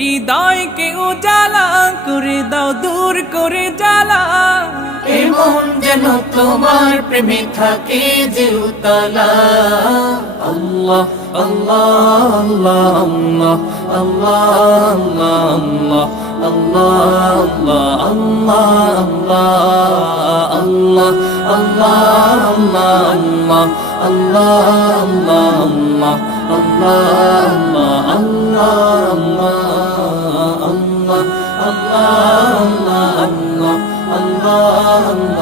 হৃদয়কে উজালা করে দাও, দূর করে জ্বালা। এমন যেন তোমার প্রেমে থাকে যে উতলা। আল্লাহ আল্লাহ আল্লাহ আল্লাহ আল্লাহ আল্লাহ আল্লাহ আল্লাহ আল্লাহ আল্লাহ আল্লাহ আল্লাহ আল্লাহ আল্লাহ আল্লাহ আল্লাহ আল্লাহ আল্লাহ